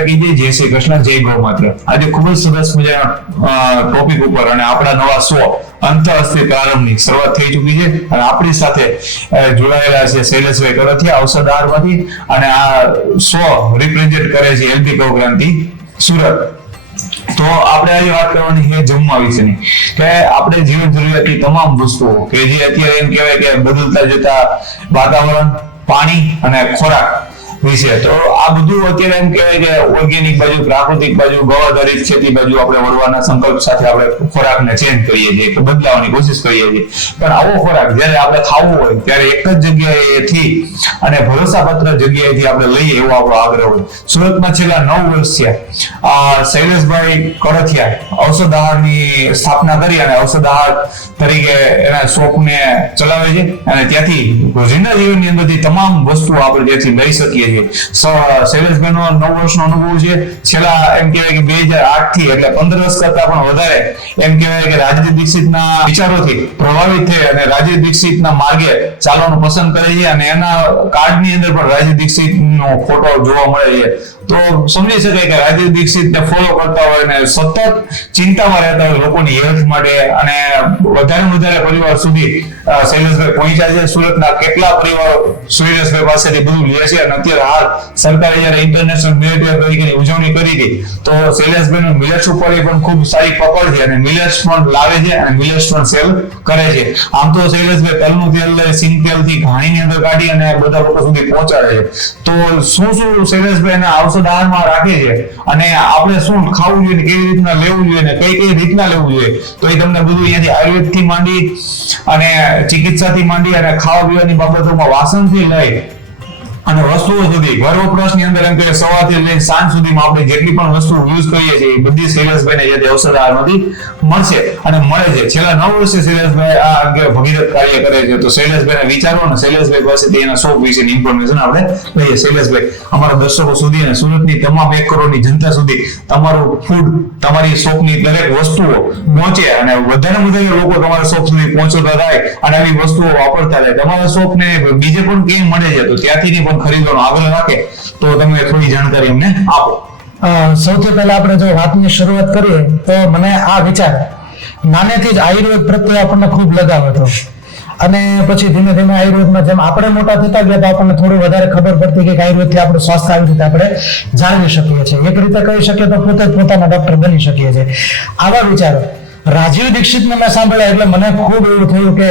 ટકી જય. જય શ્રી કૃષ્ણ, જય ગૌ માત્ર. આજે ખૂબ જ સરસ મજાના ટોપિક ઉપર અને આપણા નવા શો અંતરરાષ્ટ્રીય પ્રારંભની શરૂઆત થઈ ચૂકી છે અને આપણી સાથે જોડાયેલા છે શૈલેષભાઈ કરથિયા ઔષધ આહારમાંથી અને આ શો રિપ્રેઝેન્ટ કરે છે હેલ્ધી ગૌ ક્રાંતિ સુરત. તો આપણે આજે વાત કરવાની છે જમવા વિશેની, કે આપણે જીવન જરૂરિયાતની તમામ વસ્તુઓ કે જે અત્યારે એમ કહેવાય કે બદલતા જતા વાતાવરણ, પાણી અને ખોરાક વિશે, તો આ બધું અત્યારે એમ કહેવાય કે ઓર્ગેનિક બાજુ, પ્રાકૃતિક બાજુ, ગૌ આધારિત ખેતી બાજુ આપણે વળવાના સંકલ્પ સાથે આપણે ખોરાકને ચેન્જ કરીએ છીએ, કે બદલાવવાની કોશિશ કરીએ છીએ. પણ આવો ખોરાક જ્યારે આપણે ખાવો હોય ત્યારે એક જ જગ્યાએથી અને ભરોસાપાત્ર જગ્યાએથી આપણે લઈએ એવો આપણો આગ્રહ હોય. સુરતમાં છેલ્લા 9 વર્ષ થયા શૈલેષભાઈ કરથિયા ઔષધ આહારની સ્થાપના કરી અને ઔષધ આહાર તરીકે એના શોપને ચલાવે છે અને ત્યાંથી રોજિંદા જીવનની અંદરથી તમામ વસ્તુઓ આપણે ત્યાંથી લઈ શકીએ. શૈલેષભાઈનો 9 વર્ષનો અનુભવ છે. છેલ્લા એમ કહેવાય કે 2008 થી એટલે 15 વર્ષ કરતા પણ વધારે એમ કહેવાય કે રાજેશ દીક્ષિતના વિચારોથી પ્રભાવિત થઈ અને રાજેશ દીક્ષિતના માર્ગે ચાલવાનું પસંદ કરે છે અને એના કાર્ડની અંદર પણ રાજેશ દીક્ષિતનો ફોટો જોવા મળે છે. તો સમજી શકાય કે રાજેશ દીક્ષિતને ફોલો કરતા હોય અને સતત ચિંતામાં રહેતા હોય લોકોની હેલ્થ માટે અને વધારે પરિવાર સુધી શૈલેષભાઈ પહોંચ્યા છે. સુરતના કેટલા પરિવારો શૈલેષભાઈ પાસેથી બધું લે છે અને અત્યારે હાલ સરકારે જયારે ઇન્ટરનેશનલ મિલેટ ડે તરીકેની ઉજવણી કરી હતી તો શૈલેષભાઈનું મિલેટ્સ ઉપર પણ ખૂબ સારી પકડ છે અને મિલેટ્સ પણ લાવે છે અને મિલેટ્સ પણ સેલ કરે છે. આમ તો શૈલેષભાઈ તલનું તેલ સિંગ તેલથી ઘાણીની અંદર કાઢી અને બધા લોકો સુધી પહોંચાડે છે. તો શું શૈલેષભાઈ ઔષધ આહારમાં રાખે છે અને આપણે શું ખાવું જોઈએ, કેવી રીતના લેવું જોઈએ ને કઈ રીતના લેવું જોઈએ, તો એ તમને બધું અહીંયાથી આયુર્વેદથી માંડી અને ચિકિત્સાથી માંડી અને ખાવા પીવાની બાબતોમાં વાસણથી લઈ અને વસ્તુઓ સુધી ઘર વપરાશની અંદર એમ કે સવારથી લઈને સાંજ સુધીમાં આપણે જેટલી પણ વસ્તુ યુઝ કરીએ છીએ એ બધી શૈલેષભાઈને જે ઔષધ આહારમાંથી મળશે અને મળે છે. છેલ્લા 9 વર્ષે શૈલેષભાઈ આ અંગે ભગીરથ કાર્ય કરે છે. તો શૈલેષભાઈના વિચારો અને શૈલેષભાઈ પાસેથી એના શોપ વિશેની ઇન્ફોર્મેશન આપણે લઈએ. શૈલેષભાઈ, અમારા દર્શકો સુધી અને સુરતની તમામ 1 કરોડની જનતા સુધી તમારું ફૂડ, તમારી શોપની દરેક વસ્તુઓ પહોંચે અને વધારે લોકો તમારા શોપ સુધી પહોંચતા થાય અને આવી વસ્તુઓ વાપરતા થાય. તમારા શોપને બીજે પણ કેમ મળે છે તો ત્યાંથી પણ ખરીદવાનો આગ્રહ રાખે તો તમે થોડી જાણકારી અમને આપો. સૌથી પહેલા આપણે જો વાતની શરૂઆત કરીએ તો મને આ વિચાર નાનેથી જ આયુર્વેદ પ્રત્યે આપણને ખૂબ લગાવ હતો અને પછી ધીમે ધીમે આયુર્વેદમાં જેમ આપણે મોટા થતા ગયા તો આપણને થોડી વધારે ખબર પડતી કે આયુર્વેદથી આપણું સ્વાસ્થ્ય આવી રીતે આપણે જાળવી શકીએ છીએ. એક રીતે કહી શકીએ તો પોતે જ પોતાના ડોક્ટર બની શકીએ છીએ. આવા વિચારો રાજીવ દીક્ષિતને મેં સાંભળ્યા એટલે મને ખૂબ એવું થયું કે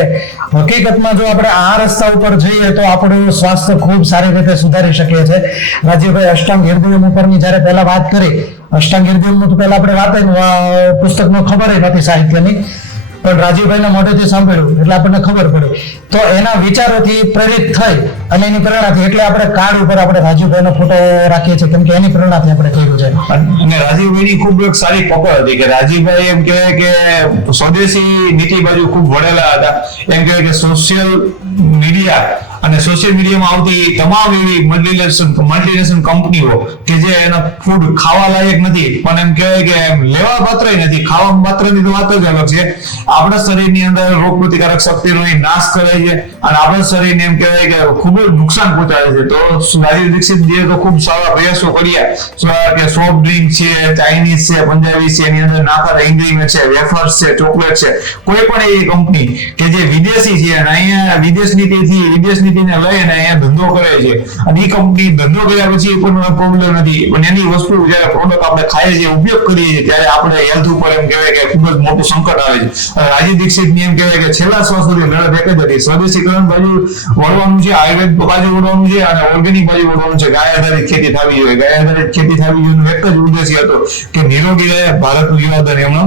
હકીકતમાં જો આપણે આ રસ્તા ઉપર જઈએ તો આપણું સ્વાસ્થ્ય ખૂબ સારી રીતે સુધારી શકીએ છીએ. રાજીવભાઈ અષ્ટાંગ હૃદયમ ઉપરની જ્યારે પહેલા વાત કરી, અષ્ટાંગ હૃદયમનું તો પહેલા આપણે વાત પુસ્તકનો ખબર નથી સાહિત્યની, પણ રાજીવભાઈના મોઢેથી સાંભળ્યું એટલે આપણને ખબર પડી. તો એના વિચારોથી પ્રેરિત થઈ અને એની પ્રેરણાથી એટલે આપણે કાર્ડ ઉપર આપણે રાજીવભાઈનો ફોટો રાખીએ છીએ કેમ કે એની પ્રેરણાથી આપણે કર્યું છે. અને રાજીવભાઈની ખૂબ એક સારી પકડ હતી કે રાજીવભાઈ એમ કહેવાય કે સ્વદેશી નીતિ બાજુ ખૂબ વળેલા હતા. એમ કહેવાય કે સોશિયલ મીડિયા અને સોશિયલ મીડિયામાં આવતી તમામ એવી મલ્ટીનેશનલ કંપનીઓ કે જે એના ફૂડ ખાવા લાયક નથી પણ એમ કહેવાય કે લેવા પાત્ર નથી, ખાવા પાત્રની તો વાત જ અલગ છે. આપણા શરીરની અંદર રોગ પ્રતિકારક શક્તિનો નાશ કરે છે અને આપણા શરીરને એમ કહેવાય કે ખૂબ જ નુકસાન પહોંચાડે છે. તો રાજીવ દીક્ષિત જે તો ખૂબ સારા પ્રયાસો કર્યા કે સોફ્ટ ડ્રિંક છે, ચાઇનીઝ છે, પંજાબી છે, એની અંદર નાખેલા ઇન્ગ્રેડિયન્ટ છે, વેફર્સ છે, ચોકલેટ છે, કોઈ પણ એવી કંપની કે જે વિદેશી છે અને અહીંયા વિદેશ નીતિને લઈ અને અહીંયા ધંધો કરે છે અને એ કંપની ધંધો કર્યા પછી પણ પ્રોબ્લેમ નથી પણ એની વસ્તુ જયારે પ્રોડક્ટ આપણે ખાઈએ છીએ, ઉપયોગ કરીએ છીએ ત્યારે આપણે હેલ્થ ઉપર એમ કહેવાય કે ખૂબ જ મોટું સંકટ આવે છે. રાજીવ દીક્ષિત ની એમ કહેવાય કે છેલ્લા શ્વાસ સુધી લડત એક જ હતી, સ્વદેશીકરણ બાજુ વળવાનું છે, આયુર્વેદ બાજુ વળવાનું છે અને ઓર્ગેનિક બાજુ વળવાનું છે. ગાય આધારિત ખેતી થવી જોઈએ. ગાય આધારિત ખેતી થવી જોઈએ એક જ ઉદ્દેશ્ય હતો કે નિરોગી રહે ભારતનું યુવાધન એમનો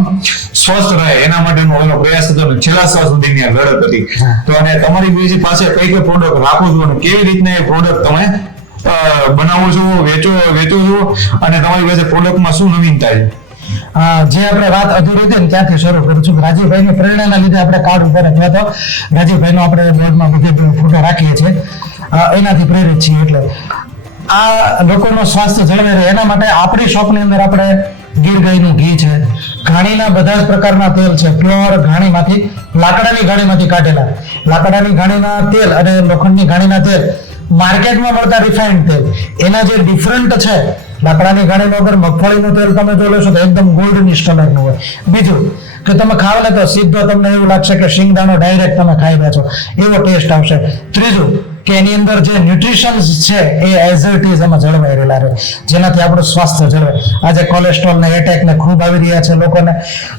સ્વસ્થ રહે, એના માટેનો એનો પ્રયાસ હતો અને છેલ્લા શ્વાસ સુધીની લડત હતી. તો અને તમારી બીજી પાસે કઈ પ્રોડક્ટ રાખો છો અને કેવી રીતના એ પ્રોડક્ટ તમે બનાવો છો, વેચો છો અને તમારી પાસે પ્રોડક્ટમાં શું નવીનતા છે? જે આપણે વાત અધૂરી હતી ને ત્યાંથી શરૂ કરું છું. રાજીવભાઈની પ્રેરણાના લીધે આપણે કાર્ડ ઉપર અથવા તો રાજીવભાઈનો આપણે બોર્ડમાં બધે ફોટો રાખીએ છીએ, એનાથી પ્રેરિત છીએ. એટલે આ લોકોનું સ્વાસ્થ્ય જળવાઈ રહે એના માટે આપણી શોપની અંદર આપણે ગીર ગાયનું ઘી છે, ઘાણીના બધા જ પ્રકારના તેલ છે, પ્યોર ઘાણીમાંથી, લાકડાની ઘાણીમાંથી કાઢેલા. લાકડાની ઘાણીના તેલ અને લોખંડની ઘાણીના તેલ માર્કેટમાં મળતા રિફાઇન્ડ તેલ એના જે ડિફરન્ટ છે લાકડાની ઘાણીનો અગર મગફળીનું તેલ તમે જો લેશો તો એકદમ ગોલ્ડનિશ કલરનું હોય. બીજું કે તમે ખાવ ને તો સીધો તમને એવું લાગશે કે શિંગદાણો ડાયરેક્ટ તમે ખાઈ રહ્યા છો એવો ટેસ્ટ આવશે. ત્રીજું કે એની અંદર જે ન્યુટ્રિશન છે એ એઝ ઇટ ઇઝ એમાં જળવાઈ રહેલા રહે, જેનાથી આપણું સ્વાસ્થ્ય જળવાય. આજે કોલેસ્ટ્રોલ ને એટેક ને ખૂબ આવી રહ્યા છે લોકોને,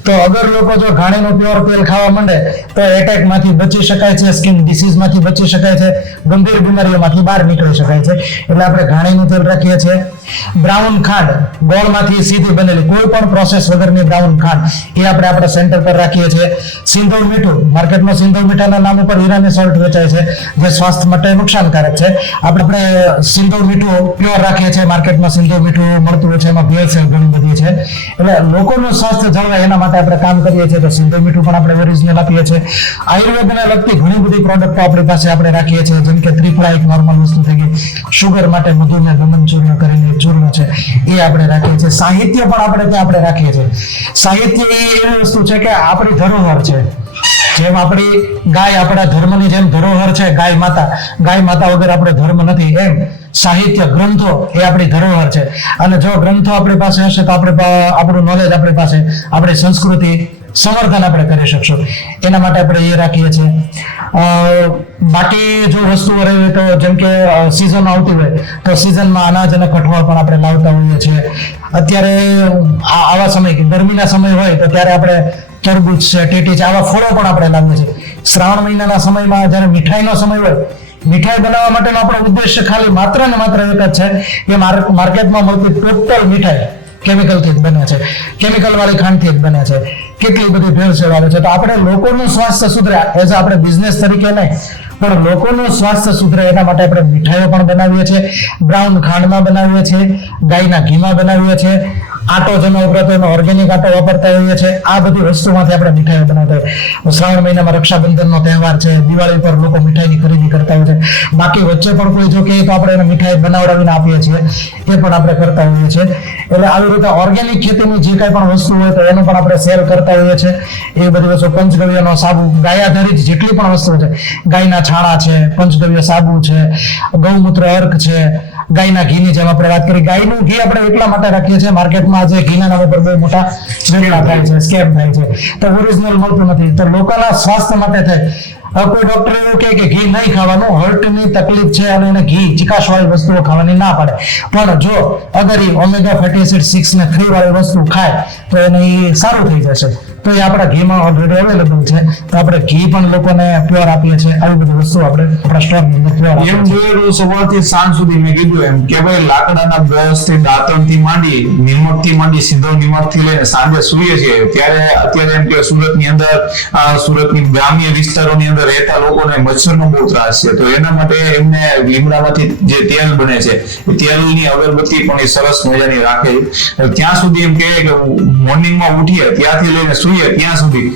તો અગર લોકો જો ઘાણીનું પ્યોર તેલ ખાવા માંડે તો એટેક માંથી બચી શકાય છે, સ્કિન ડિસીઝ માંથી બચી શકાય છે, ગંભીર બીમારીઓમાંથી બહાર નીકળી શકાય છે. એટલે આપણે ઘાણીનું તેલ રાખીએ છીએ. બ્રાઉન ખાંડ, ગોળમાંથી સીધી બનેલી કોઈ પણ પ્રોસેસ વગરની બ્રાઉન ખાંડ એ આપણે આપણા સેન્ટર પર રાખીએ છીએ. સિંધવ મીઠું, માર્કેટમાં સિંધવ મીઠાના નામ ઉપર ઈરાની સોલ્ટ વેચાય છે જે સ્વાસ્થ્ય માટે નુકસાનકારક છે. આપણે સિંધવ મીઠું પ્યોર રાખીએ છીએ, માર્કેટમાં સિંધવ મીઠું મળતું હોય છે, એમાં ભેળસેળ ઘણી બધી છે. એટલે લોકોનું સ્વાસ્થ્ય જળવાય એના માટે આપણે કામ કરીએ છીએ. તો સિંધવ મીઠું પણ આપણે ઓરિજિનલ આપીએ છીએ. આયુર્વેદને લગતી ઘણી બધી પ્રોડક્ટો આપણી પાસે આપણે રાખીએ છીએ, જેમ કે ત્રિફળા એક નોર્મલ વસ્તુ થઈ ગઈ, શુગર માટે મધુમેહ ગમન ચૂર્ણ કરીને ચૂર્ણ છે એ આપણે રાખીએ છીએ. સાહિત્ય પણ આપણે ત્યાં આપણે રાખીએ છીએ. સાહિત્ય એ એવી વસ્તુ છે કે આપણી ધરોહર છે. જેમ આપણી ગાય આપણા ધર્મની જેમ ધરોહર છે, ગાય માતા વગર આપણે ધર્મ નથી, એમ સાહિત્ય ગ્રંથો એ આપણી ધરોહર છે. અને જો ગ્રંથો આપણી પાસે હશે તો આપણું નોલેજ આપણી પાસે, આપણી સંસ્કૃતિ સંવર્ધન આપણે કરી શકશું. એના માટે આપણે એ રાખીએ છીએ. બાકી જો વસ્તુઓ રહી તો જેમ કે સિઝન આવતી હોય તો સિઝનમાં અનાજ અને કઠોળ પણ આપણે લાવતા હોઈએ છીએ. અત્યારે આવા સમય ગરમીના સમય હોય તો ત્યારે આપણે તરબૂચ છે, ટેટી છે, આવા ફળો પણ આપણે લાવીએ છીએ. શ્રાવણ મહિનાના સમયમાં જ્યારે મીઠાઈનો સમય હોય, મીઠાઈ બનાવવા માટેનો આપણો ઉદ્દેશ્ય ખાલી માત્ર ને માત્ર એક જ છે કે માર્કેટમાં મળતી ટોટલ મીઠાઈ કેમિકલથી જ બને છે, કેમિકલ વાળી ખાંડથી જ બને છે, કેટલી બધી ભેળસેળ આવે છે. તો આપણે લોકોનું સ્વાસ્થ્ય સુધરે એઝ આપણે બિઝનેસ તરીકે નહીં પણ લોકોનું સ્વાસ્થ્ય સુધરે એના માટે આપણે મીઠાઈઓ પણ બનાવીએ છીએ. બ્રાઉન ખાંડમાં બનાવીએ છીએ, ગાયના ઘીમાં બનાવીએ છીએ, આટો જેનો વપરાતો એનો ઓર્ગેનિક આટો વાપરતા હોઈએ છીએ. આ બધી વસ્તુમાંથી આપણે મીઠાઈઓ બનાવતા હોય. શ્રાવણ મહિનામાં રક્ષાબંધનનો તહેવાર છે, દિવાળી પર લોકો મીઠાઈની ખરીદી કરતા હોય છે. બાકી વચ્ચે પણ કોઈ જો કહે તો આપણે એને મીઠાઈ બનાવડાવીને આપીએ છીએ, એ પણ આપણે કરતા હોઈએ છીએ. એટલે આવી રીતે ઓર્ગેનિક ખેતીની જે કાંઈ પણ વસ્તુ હોય તો એનું પણ આપણે શેર કરતા હોઈએ છીએ. એ બધી વસ્તુ, પંચગવ્યનો સાબુ, ગાય આધારિત જેટલી પણ વસ્તુઓ છે, ગાયના છાણા છે, પંચગવ્ય સાબુ છે, ગૌમૂત્ર અર્ક છે, ગાયના ઘીની જેમ આપણે વાત કરી. ગાયનું ઘી આપણે એટલા માટે રાખીએ છીએ, માર્કેટમાં આજે ઘીના નામ ઉપર બહુ મોટા વેચાણ થાય છે, સ્કેમ થાય છે, તો ઓરિજિનલ મળતું નથી. તો લોકોના સ્વાસ્થ્ય માટે થાય કોઈ ડોક્ટર એવું કહે કે ઘી નહીં ખાવાનું, હાર્ટની તકલીફ છે અને એને ઘી ચીકાશવાળી વસ્તુઓ ખાવાની ના પડે, પણ જો અગર એ ઓમેગા ફેટી એસિડ 6 ને 3 વાળી વસ્તુ ખાય તો એને એ સારું થઈ જશે. તો એ આપણા ઘીમાં ઓલરેડી અવેલેબલ છે, તો આપણે ઘી પણ લોકોને પ્યોર આપીએ છીએ. આવી બધી વસ્તુ આપણે આપણા સ્ટોરની અંદર પ્યોર આપીએ એમ છીએ. જોઈએ તો સવારથી સાંજ સુધી મેં કીધું એમ કે ભાઈ લાકડાના બ્રશ થી દાંતણ થી માંડી નિમક થી માંડી સિંધવ નિમક થી લઈને સાંજે સૂઈએ છીએ ત્યારે અત્યારે એમ કે સુરતની અંદર સુરતની ગ્રામ્ય વિસ્તારોની અંદર રહેતા લોકોને મચ્છરનો બહુ ત્રાસ છે. તો એના માટે એમને લીમડામાંથી જે તેલ બને છે એ તેલની અગરબત્તી પણ એ સરસ મજાની રાખે. ત્યાં સુધી એમ કે મોર્નિંગમાં ઉઠીએ ત્યાંથી લઈને સૂઈએ ત્યાં સુધી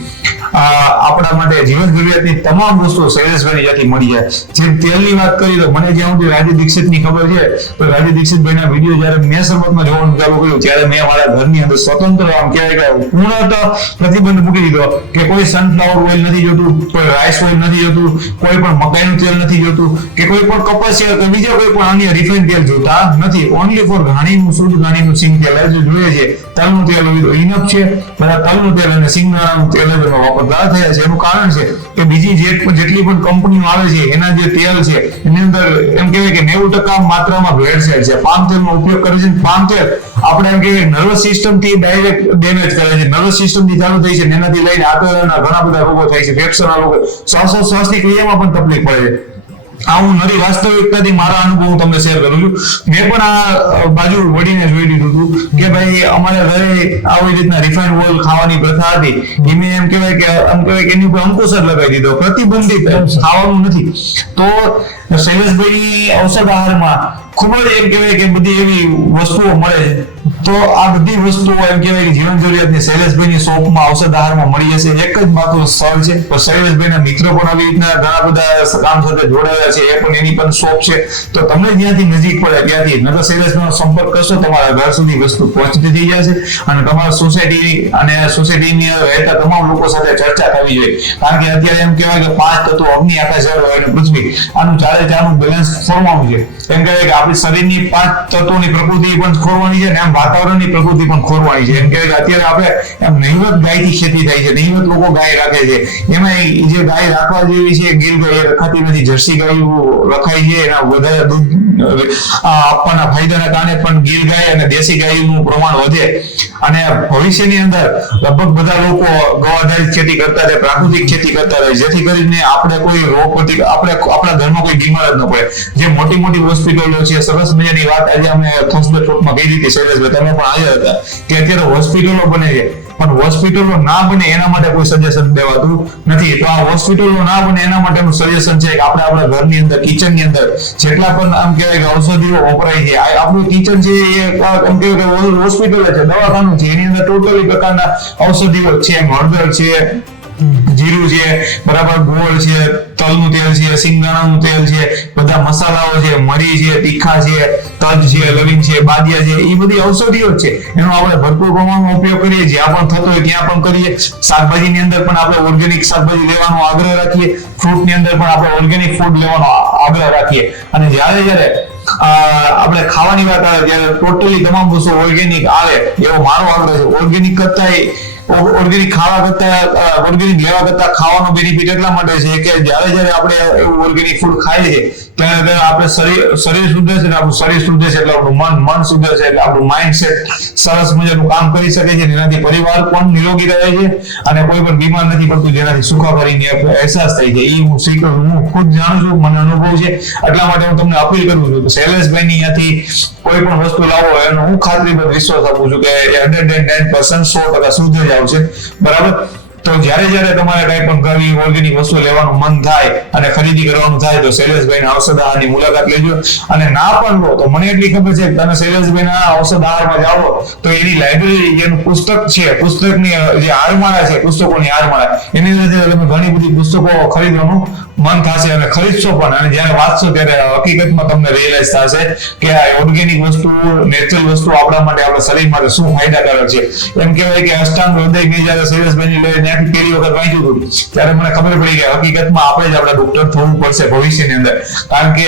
આપણા માટે જીવન જરૂરિયાતની તમામ વસ્તુઓ શૈલેષભાઈ ત્યાંથી મળી જાય. જેમ તેલની વાત કરી તો મને જ્યાં સુધી રાજ્ય દીક્ષિતની ખબર છે તો રાજ્ય દીક્ષિતભાઈના વિડીયો જ્યારે મેં શરૂઆતમાં જોવાનું ચાલુ કર્યું ત્યારે મેં મારા ઘરની અંદર સ્વતંત્ર આમ કહેવાય કે પૂર્ણતઃ પ્રતિબંધ મૂકી દીધો કે કોઈ સનફ્લાવર ઓઇલ નથી જોતું, કોઈ રાઈસ ઓઇલ નથી જોતું, કોઈ પણ મકાઈનું તેલ નથી જોતું કે કોઈ પણ કપાસિયા કે બીજા કોઈ પણ અન્ય રિફાઇન તેલ જોતા નથી. ઓનલી ફોર ઘાણીનું શુદ્ધ ઘાણીનું સિંગ તેલ જ જોઈએ છે. તલનું તેલ હોય તો ઇનફ છે, બધા તલનું તેલ અને સિંગદાણાનું તેલ જ વાપરતા થયા છે. એનું કારણ છે કે બીજી જેટલી પણ કંપનીઓ આવે છે એના જે તેલ છે એની અંદર એમ કહેવાય કે 90% માત્રામાં ભેળસેળ છે. પામ તેલનો ઉપયોગ કરે છે. પામ તેલ આપણે એમ કહેવાય નર્વસ સિસ્ટમ થી ડાયરેક્ટ ડેમેજ કરે છે. નર્વસ સિસ્ટમ થી ચાલુ થઈ છે એનાથી લઈને આંતરડાના ઘણા બધા રોગો થાય છે, ફેફસાના રોગો, શ્વાસોશ્વાસની ક્રિયામાં પણ તકલીફ પડે છે. આ હું નરી વાસ્તવિકતાથી મારા અનુભવ હું તમને શેર કરું છું. મેં પણ આ બાજુ વળીને જોઈ લીધું હતું કે ભાઈ અમારે ઘરે આવી રીતના રિફાઇન્ડ ઓઇલ ખાવાની પ્રથા હતી. એમને એમ કહેવાય કે એની ઉપર અંકુશ જ લગાવી દીધો, પ્રતિબંધિત, ખાવાનું નથી. તો શૈલેષભાઈ ઔષધ આહારમાં ખૂબ જ એમ કહેવાય કે બધી એવી વસ્તુઓ મળે છે. તો આ બધી વસ્તુઓ એમ કહેવાય કે જીવન જરૂરિયાતની શૈલેષભાઈની શોપમાં ઔષધ આહારમાં મળી જશે. એક જ માત્ર સ્થળ છે. તો શૈલેષભાઈના મિત્રો પણ આવી રીતના ઘણા બધા કામ સાથે જોડાયેલા છે, એ પણ એની પણ શોપ છે. તો તમને જ્યાંથી નજીક પડે ત્યાંથી નગર શૈલેષભાઈનો સંપર્ક કરશો, તમારા ઘર સુધી વસ્તુ પહોંચતી થઈ જશે અને તમારા સોસાયટી અને સોસાયટીની રહેતા તમામ લોકો સાથે ચર્ચા થવી જોઈએ. કારણ કે અત્યારે એમ કહેવાય કે 5 તત્વો અગ્નિ, આકાશ, જળ, વાયુ અને પૃથ્વી, આનું ચારે ચારનું બેલેન્સ ફોરવાનું છે. એમ કહેવાય કે આપણી શરીરની 5 તત્વોની પ્રકૃતિ પણ ખોરવાની છે, ને આમ વાતાવરણની પ્રકૃતિ પણ ખોરવાની છે. એમ કે અત્યારે આપણે એમ નહીવત ગાયથી ખેતી થાય છે, નહીવત લોકો ગાય રાખે છે. એમાં જે ગાય રાખવા જેવી છે ગીર ગાય એ રખાતી નથી, જર્સી ગાયો રખાય છે. એના વધારે દૂધ આપવાના ફાયદાના કારણે પણ ગીર ગાય અને દેશી ગાયનું પ્રમાણ વધે. અને ભવિષ્યની અંદર લગભગ બધા લોકો ગૌ આધારિત ખેતી કરતા રહે, પ્રાકૃતિક ખેતી કરતા રહે, જેથી કરીને આપણે કોઈ રોગ આપણે આપણા ઘરમાં કોઈ બીમાર જ ન પડે. જે મોટી મોટી હોસ્પિટલો છે, સરસ મજાની વાત આજે અમે થર્સડે ટોકમાં કહી દીધી, શૈલેષભાઈ તમે પણ હાજર હતા, કે અત્યારે હોસ્પિટલો બને છે, પણ હોસ્પિટલો ના બને એના માટે કોઈ સજેશન દેવાતું નથી. તો આ હોસ્પિટલો ના બને એના માટેનું સજેશન છે કે આપણે આપણા ઘરની અંદર, કિચનની અંદર જેટલા પણ આમ કહેવાય કે ઔષધિઓ વપરાય છે, આપણું કિચન છે એ એમ કહેવાય કે હોસ્પિટલ છે, દવાખાનું છે, એની અંદર ટોટલી પ્રકારના ઔષધિઓ છે, હળદર છે, જીરું છે, બરાબર, ગોળ છે, તલનું તેલ છે, સિંગદાણાનું તેલ છે, બધા મસાલાઓ છે, મરી છે, તીખા છે, તજ છે, લવિંગ છે, બાદિયા છે, એ બધી ઔષધિઓ છે. એનો આપણે ભરપૂર પ્રમાણમાં ઉપયોગ કરીએ, જ્યાં પણ થતો હોય ત્યાં પણ કરીએ. શાકભાજીની અંદર પણ આપણે ઓર્ગેનિક શાકભાજી લેવાનો આગ્રહ રાખીએ, ફ્રૂટની અંદર પણ આપણે ઓર્ગેનિક ફૂડ લેવાનો આગ્રહ રાખીએ. અને જ્યારે આપણે ખાવાની વાત આવે ત્યારે ટોટલી તમામ વસ્તુ ઓર્ગેનિક આવે એવો મારો આગ્રહ છે. ઓર્ગેનિક ખાવા કરતા ઓર્ગેનિક લેવા કરતા ખાવાનો બેનિફિટ એટલા માટે છે કે જ્યારે આપણે એવું ઓર્ગેનિક ફૂડ ખાઈએ છીએ ત્યારે આપણે શરીર શુદ્ધ છે, આપણું શરીર શુદ્ધ છે એટલે આપણું મન શુદ્ધ છે, એટલે આપણું માઇન્ડસેટ સરસ મજાનું કામ કરી શકે છે. એનાથી પરિવાર પણ નિરોગી રહે છે અને કોઈ પણ બીમાર નથી પડતું, જેનાથી સુખાકારીની અહેસાસ થાય છે. એ હું ખુદ જાણું છું, મને અનુભવ છે, એટલા માટે હું તમને અપીલ કરું છું કે શૈલેષભાઈની ત્યાંથી કોઈ પણ વસ્તુ લાવો એનો હું ખાતરીબદ્ધ વિશ્વાસ આપું છું કે 109% 100% શુદ્ધ જ આવશે, બરાબર. તો જ્યારે તમારે કઈ પણ કરવી ઓર્ગેનિક વસ્તુ લેવાનું મન થાય અને ખરીદી કરવાનું થાય તો શૈલેષભાઈના ઔષધ આહારની મુલાકાત લેજો. અને ના પણ લો તો મને એટલી ખબર છે કે તમે શૈલેષભાઈના ઔષધ આહારમાં જાઓ તો એની લાઇબ્રેરી, જેનું પુસ્તક છે, પુસ્તકની જે હારમાળા છે, પુસ્તકોની હારમાળા, એની અંદર તમે ઘણી બધી પુસ્તકો ખરીદવાનું મન થશે અને ખરીદશો પણ. અને જ્યારે વાંચશો ત્યારે હકીકતમાં તમને રિયલાઇઝ થશે કે આ ઓર્ગેનિક વસ્તુ, નેચરલ વસ્તુ આપણા માટે, આપણા શરીર માટે શું ફાયદાકારક છે. એમ કહેવાય કે અષ્ટાંગ હૃદય મેં જ્યારે શૈલેષભાઈની લઈને પહેલી વખત વાંચ્યું હતું ત્યારે મને ખબર પડી કે હકીકતમાં આપણે જ આપણા ડોક્ટર થવું પડશે ભવિષ્યની અંદર. કારણ કે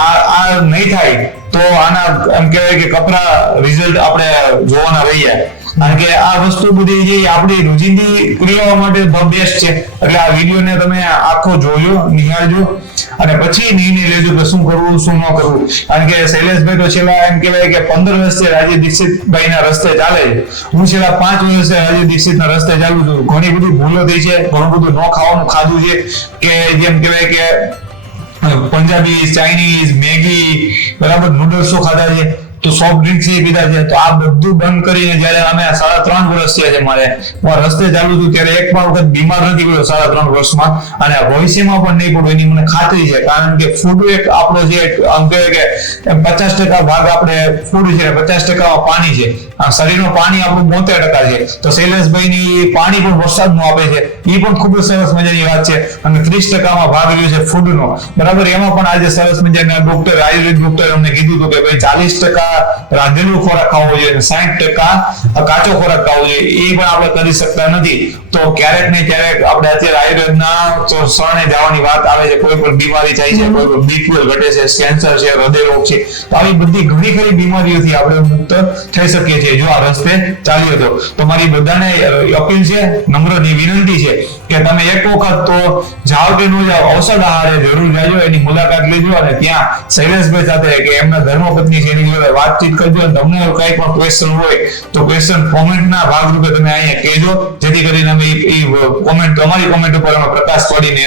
આ નહીં થાય તો આના એમ કહેવાય કે કપરા રિઝલ્ટ આપણે જોવાના રહીએ. કારણ કે આ વસ્તુ બધી જે આપણી રોજિંદી ક્રિયાઓ માટે બેસ્ટ છે. એટલે આ વિડીયોને તમે આખો જોજો, નિહાળજો અને પછી નિર્ણય લેજો કે શું કરવું, શું ન કરવું. કારણ કે શૈલેષભાઈ તો છેલ્લા એમ કહેવાય કે 15 વર્ષથી રાજીવ દીક્ષિતભાઈના રસ્તે ચાલે છે. હું છેલ્લા 5 વર્ષથી રાજીવ દીક્ષિતના રસ્તે ચાલુ છું. ઘણી બધી ભૂલો થઈ છે, ઘણું બધું ન ખાવાનું ખાધું છે, કે જેમ કહેવાય કે પંજાબી, ચાઇનીઝ, મેગી, બરાબર, નૂડલ્સો ખાધા છે, તો સોફ્ટ ડ્રિંક્સ એ પીધા છે. તો આ બધું બંધ કરીને જયારે અમે 3.5 વર્ષ થયા છે મારે રસ્તે ચાલુ છું ત્યારે એક પણ વખત બીમાર નથી પડ્યો 3.5 વર્ષમાં, અને ભવિષ્યમાં પણ નહીં પડું એની મને ખાતરી છે. કારણ કે ફૂડ એક આપણો જે આમ કહેવાય કે 50% ભાગ આપણે ફૂડ છે, 50% પાણી છે. શરીરનું પાણી આપણું 72% છે. તો શૈલેષભાઈની પાણી પણ વરસાદનું આપે છે, એ પણ ખૂબ જ સરસ મજાની વાત છે. અને 30% ભાગ રહ્યો છે ફૂડનો, બરાબર. એમાં પણ આજે સરસ મજાના ડોક્ટર, આયુર્વેદ ડોક્ટર અમને કીધું હતું કે ભાઈ 40% રાંધેલું ખોરાક ખાવો જોઈએ, 60% કાચો ખોરાક ખાવો જોઈએ. એ પણ આપણે કરી શકતા નથી. તો ક્યારેક ને ક્યારેક આપણે અત્યારે આયુર્વેદના શરણે જવાની વાત આવે છે. કોઈ પણ બીમારી થાય છે, કોઈ પણ બીપીએલ ઘટે છે, કેન્સર છે, હૃદય રોગ છે, તો આવી બધી ઘણી ખરી બીમારીઓથી આપણે મુક્ત થઈ શકીએ છીએ જો આ રસ્તે ચાલીએ તો. તમારી બધાને અપીલ છે, નમ્ર વિનંતી છે કે તમે એક વખત તો જાઓ કે ન જાઓ, ઔષધ આહારે જરૂર જાજો, એની મુલાકાત લેજો અને ત્યાં શૈલેષભાઈ સાથે કે એમના ધર્મપત્ની છે એની જોડે વાતચીત કરજો. અને તમને કઈ પણ ક્વેશ્ચન હોય તો ક્વેશ્ચન કોમેન્ટના ભાગરૂપે તમે અહીંયા કહેજો, જેથી કરીને અમે કોમેન્ટ, તમારી કોમેન્ટ ઉપર અમે પ્રકાશ પાડીને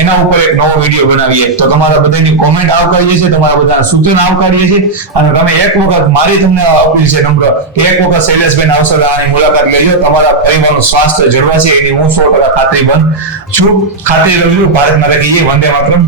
એના ઉપર એક નવો વિડીયો બનાવીએ. તો તમારા બધાની કોમેન્ટ આવકારીએ છીએ, તમારા બધાના સૂચન આવકારીએ છીએ. અને તમે એક વખત, મારી તમને અપીલ છે નમ્ર, કે એક વખત શૈલેષભાઈના ઔષધ આહારની મુલાકાત લેજો. તમારા પરિવારનું સ્વાસ્થ્ય જળવાશે એની હું 100% ખાતરી બંધ છું, ખાતરી લઉં છું. ભારત માતા કી જય, વંદે માતરમ.